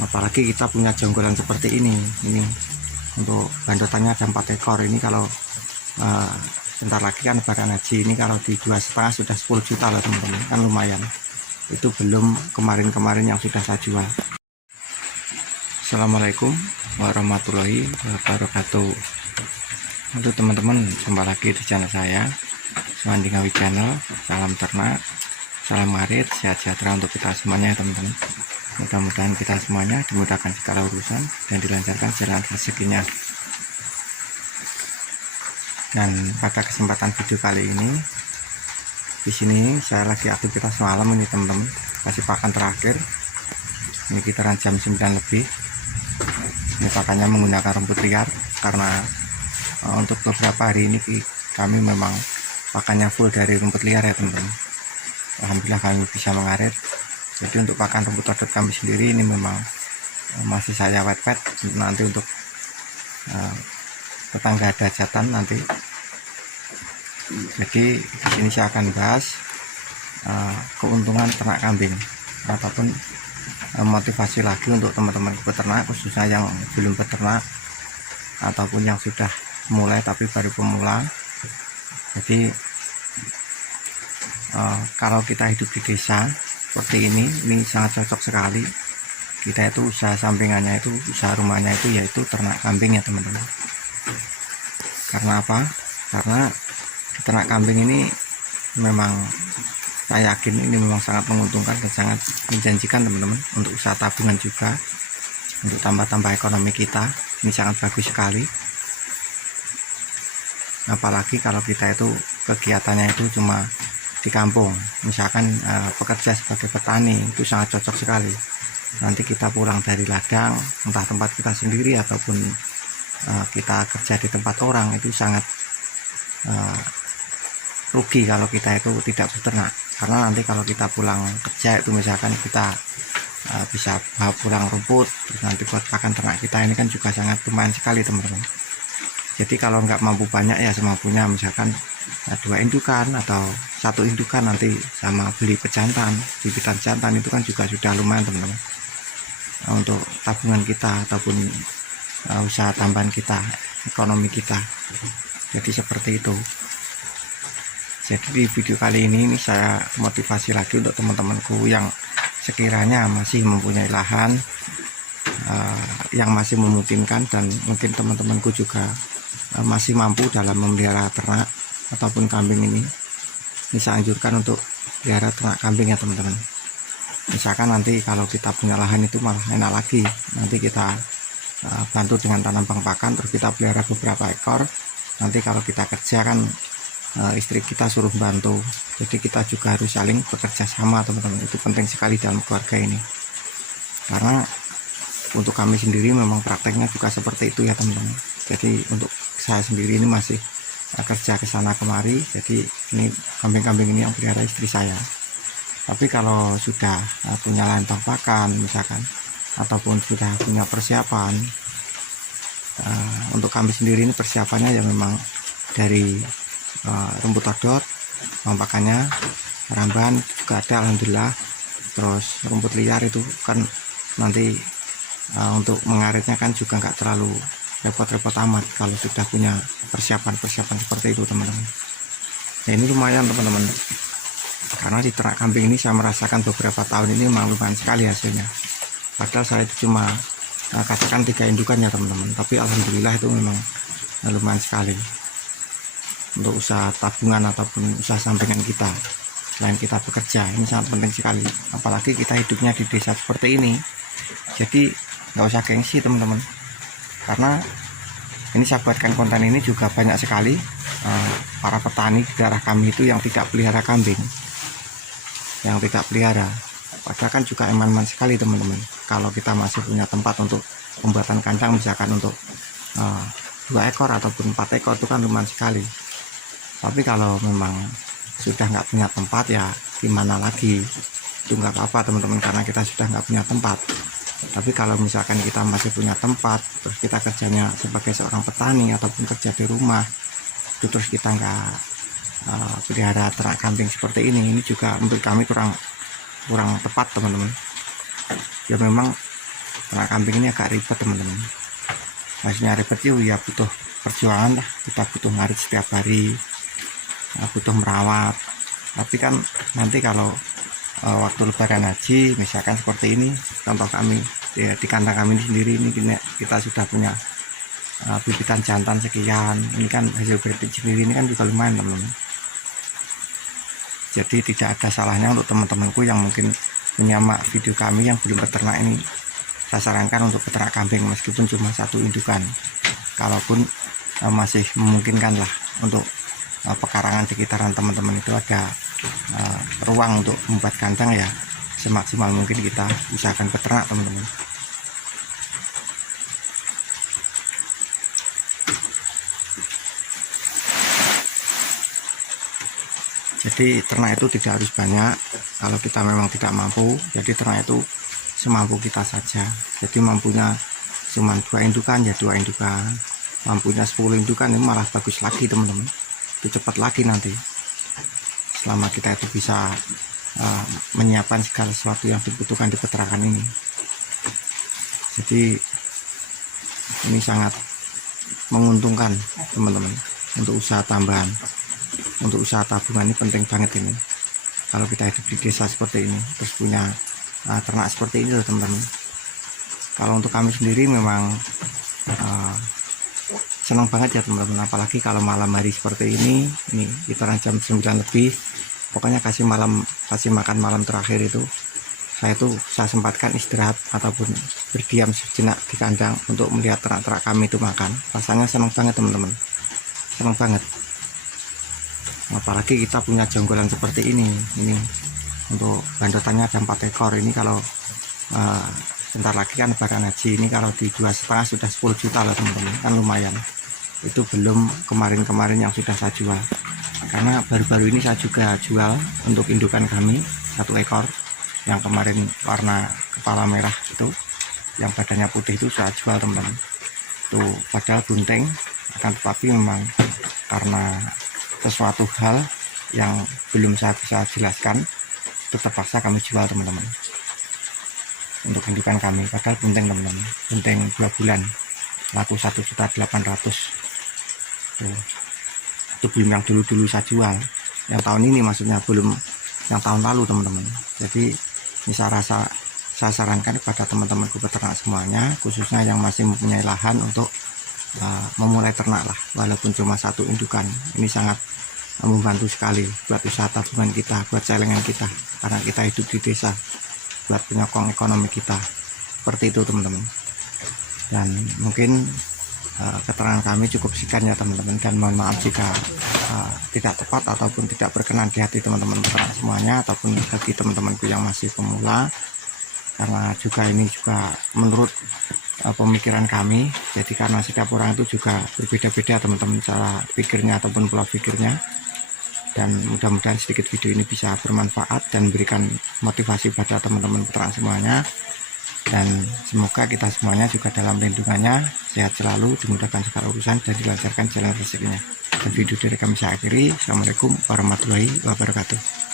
apalagi kita punya jonggolan seperti ini untuk bandotannya ada 4 ekor. Ini kalau bentar lagi kan lebaran haji, ini kalau di 2,5 sudah 10 juta lah teman-teman, kan lumayan. Itu belum kemarin-kemarin yang sudah saya jual. Assalamualaikum warahmatullahi wabarakatuh. Halo teman-teman, jumpa lagi di channel saya, Suwandi Ngawi Channel. Salam ternak, salam ngarit, sehat sejahtera untuk kita semuanya ya teman-teman. Mudah-mudahan kita semuanya dimudahkan segala urusan dan dilancarkan jalan rezekinya. Dan pada kesempatan video kali ini, di sini saya lagi aktivitas malam ini teman-teman, kasih pakan terakhir. Ini sekitaran jam 9 lebih. Ini pakannya menggunakan rumput liar karena untuk beberapa hari ini kami memang pakannya full dari rumput liar ya teman-teman. Alhamdulillah kami bisa mengarit. Jadi untuk pakan rumput odot kami sendiri ini memang masih saya wet-wet nanti untuk tetangga ada hajatan nanti. Jadi di sini saya akan bahas keuntungan ternak kambing ataupun motivasi lagi untuk teman-teman peternak, khususnya yang belum beternak ataupun yang sudah mulai tapi baru pemula. Jadi kalau kita hidup di desa seperti ini sangat cocok sekali. Kita itu usaha sampingannya itu, usaha rumahnya itu yaitu ternak kambing ya teman-teman. Karena apa? Karena ternak kambing ini memang saya yakin ini memang sangat menguntungkan dan sangat menjanjikan teman-teman, untuk usaha tabungan juga, untuk tambah-tambah ekonomi kita. Ini sangat bagus sekali, apalagi kalau kita itu kegiatannya itu cuma di kampung, misalkan pekerja sebagai petani, itu sangat cocok sekali. Nanti kita pulang dari ladang, entah tempat kita sendiri ataupun kita kerja di tempat orang, itu sangat rugi kalau kita itu tidak beternak. Karena nanti kalau kita pulang kerja itu misalkan kita bisa bawa pulang rumput, terus nanti buat pakan ternak kita ini kan juga sangat lumayan sekali teman-teman. Jadi kalau nggak mampu banyak ya semampunya, misalkan 2 indukan atau 1 indukan, nanti sama beli pejantan, bibitan jantan itu kan juga sudah lumayan teman-teman, untuk tabungan kita ataupun usaha tambahan kita, ekonomi kita. Jadi seperti itu. Jadi di video kali ini saya motivasi lagi untuk teman-temanku yang sekiranya masih mempunyai lahan yang masih memungkinkan, dan mungkin teman-temanku juga masih mampu dalam memelihara ternak ataupun kambing ini. Ini saya anjurkan untuk pelihara ternak kambing ya teman-teman. Misalkan nanti kalau kita punya lahan itu malah enak lagi, nanti kita bantu dengan tanam pakan, terus kita pelihara beberapa ekor. Nanti kalau kita kerja kan istri kita suruh bantu, jadi kita juga harus saling bekerja sama teman-teman. Itu penting sekali dalam keluarga ini, karena untuk kami sendiri memang prakteknya juga seperti itu ya teman-teman. Jadi untuk saya sendiri ini masih kerja ke sana kemari, jadi ini kambing-kambing ini yang pelihara istri saya. Tapi kalau sudah punya lahan pakan misalkan, ataupun sudah punya persiapan untuk kami sendiri, ini persiapannya ya memang dari rumput odot, pakannya ramban juga ada alhamdulillah. Terus rumput liar itu kan nanti untuk mengaritnya kan juga nggak terlalu repot-repot amat kalau sudah punya persiapan-persiapan seperti itu teman-teman. Nah, ini lumayan teman-teman, karena di ternak kambing ini saya merasakan beberapa tahun ini memang lumayan sekali hasilnya. Padahal saya itu cuma katakan 3 indukan ya teman-teman, tapi alhamdulillah itu memang lumayan sekali untuk usaha tabungan ataupun usaha sampingan kita selain kita bekerja. Ini sangat penting sekali, apalagi kita hidupnya di desa seperti ini. Jadi nggak usah gengsi teman-teman, karena ini saya buatkan konten ini juga banyak sekali para petani di daerah kami itu yang tidak pelihara kambing, yang tidak pelihara. Padahal kan juga eman-eman sekali teman-teman, kalau kita masih punya tempat untuk pembuatan kandang, misalkan untuk 2 ekor ataupun 4 ekor, itu kan lumayan sekali. Tapi kalau memang sudah nggak punya tempat ya gimana lagi, itu nggak apa-apa teman-teman, karena kita sudah nggak punya tempat. Tapi kalau misalkan kita masih punya tempat, terus kita kerjanya sebagai seorang petani ataupun kerja di rumah, itu terus kita nggak pelihara ternak kambing seperti ini juga menurut kami kurang tepat teman-teman. Ya memang ternak kambing ini agak ribet teman-teman. Maksudnya ribet itu ya butuh perjuangan lah, kita butuh ngarit setiap hari, butuh merawat. Tapi kan nanti kalau waktu lebaran haji misalkan seperti ini, contoh kami ya, di kandang kami ini sendiri ini kita sudah punya bibitan jantan sekian, ini kan hasil breeding sendiri ini kan juga lumayan teman-teman. Jadi tidak ada salahnya untuk teman-temanku yang mungkin menyimak video kami yang belum peternak ini, saya sarankan untuk peternak kambing meskipun cuma satu indukan. Kalaupun masih memungkinkan lah untuk pekarangan di sekitaran teman-teman itu ada ruang untuk membuat kandang, ya semaksimal mungkin kita usahakan peternak teman-teman. Jadi ternak itu tidak harus banyak kalau kita memang tidak mampu. Jadi ternak itu semampu kita saja. Jadi mampunya cuma 2 indukan ya 2 indukan, mampunya 10 indukan ini malah bagus lagi teman-teman, itu cepat lagi nanti selama kita itu bisa menyiapkan segala sesuatu yang dibutuhkan di peternakan ini. Jadi ini sangat menguntungkan teman-teman untuk usaha tambahan, untuk usaha tabungan ini penting banget ini. Kalau kita hidup di desa seperti ini terus punya ternak seperti ini teman-teman. Kalau untuk kami sendiri memang senang banget ya teman-teman, apalagi kalau malam hari seperti ini kita jam 9 lebih, pokoknya kasih makan malam terakhir itu saya sempatkan istirahat ataupun berdiam sejenak di kandang untuk melihat ternak-ternak kami itu makan. Rasanya senang banget teman-teman, senang banget. Apalagi kita punya jonggolan seperti ini untuk bandotannya ada 4 ekor. Ini kalau bentar lagi kan lebaran haji, ini kalau di 2,5 sudah 10 juta lah teman-teman, kan lumayan. Itu belum kemarin-kemarin yang sudah saya jual, karena baru-baru ini saya juga jual untuk indukan kami 1 ekor yang kemarin warna kepala merah itu, yang badannya putih itu saya jual teman-teman. Itu padahal bunting, akan tetapi memang karena sesuatu hal yang belum saya bisa jelaskan, itu terpaksa kami jual teman-teman untuk indukan kami. Padahal bunting teman-teman, bunting 2 bulan laku 1.800.000. Itu belum yang dulu-dulu saya jual, yang tahun ini maksudnya, belum yang tahun lalu teman-teman. Jadi ini saya sarankan kepada teman-temanku peternak semuanya, khususnya yang masih mempunyai lahan untuk memulai ternak lah, walaupun cuma 1 indukan. Ini sangat membantu sekali buat usaha tabungan kita, buat celengan kita, karena kita hidup di desa, buat penyokong ekonomi kita. Seperti itu teman-teman. Dan mungkin keterangan kami cukup sekian ya teman-teman, dan mohon maaf jika tidak tepat ataupun tidak berkenan di hati teman-teman peternak semuanya, ataupun bagi teman-temanku yang masih pemula, karena juga ini juga menurut pemikiran kami. Jadi karena setiap orang itu juga berbeda-beda teman-teman cara pikirnya ataupun pola pikirnya, dan mudah-mudahan sedikit video ini bisa bermanfaat dan memberikan motivasi pada teman-teman peternak semuanya. Dan semoga kita semuanya juga dalam lindungannya, sehat selalu, dimudahkan segala urusan, dan dilancarkan jalan rezekinya. Dan video dari kami saya akhiri. Assalamualaikum warahmatullahi wabarakatuh.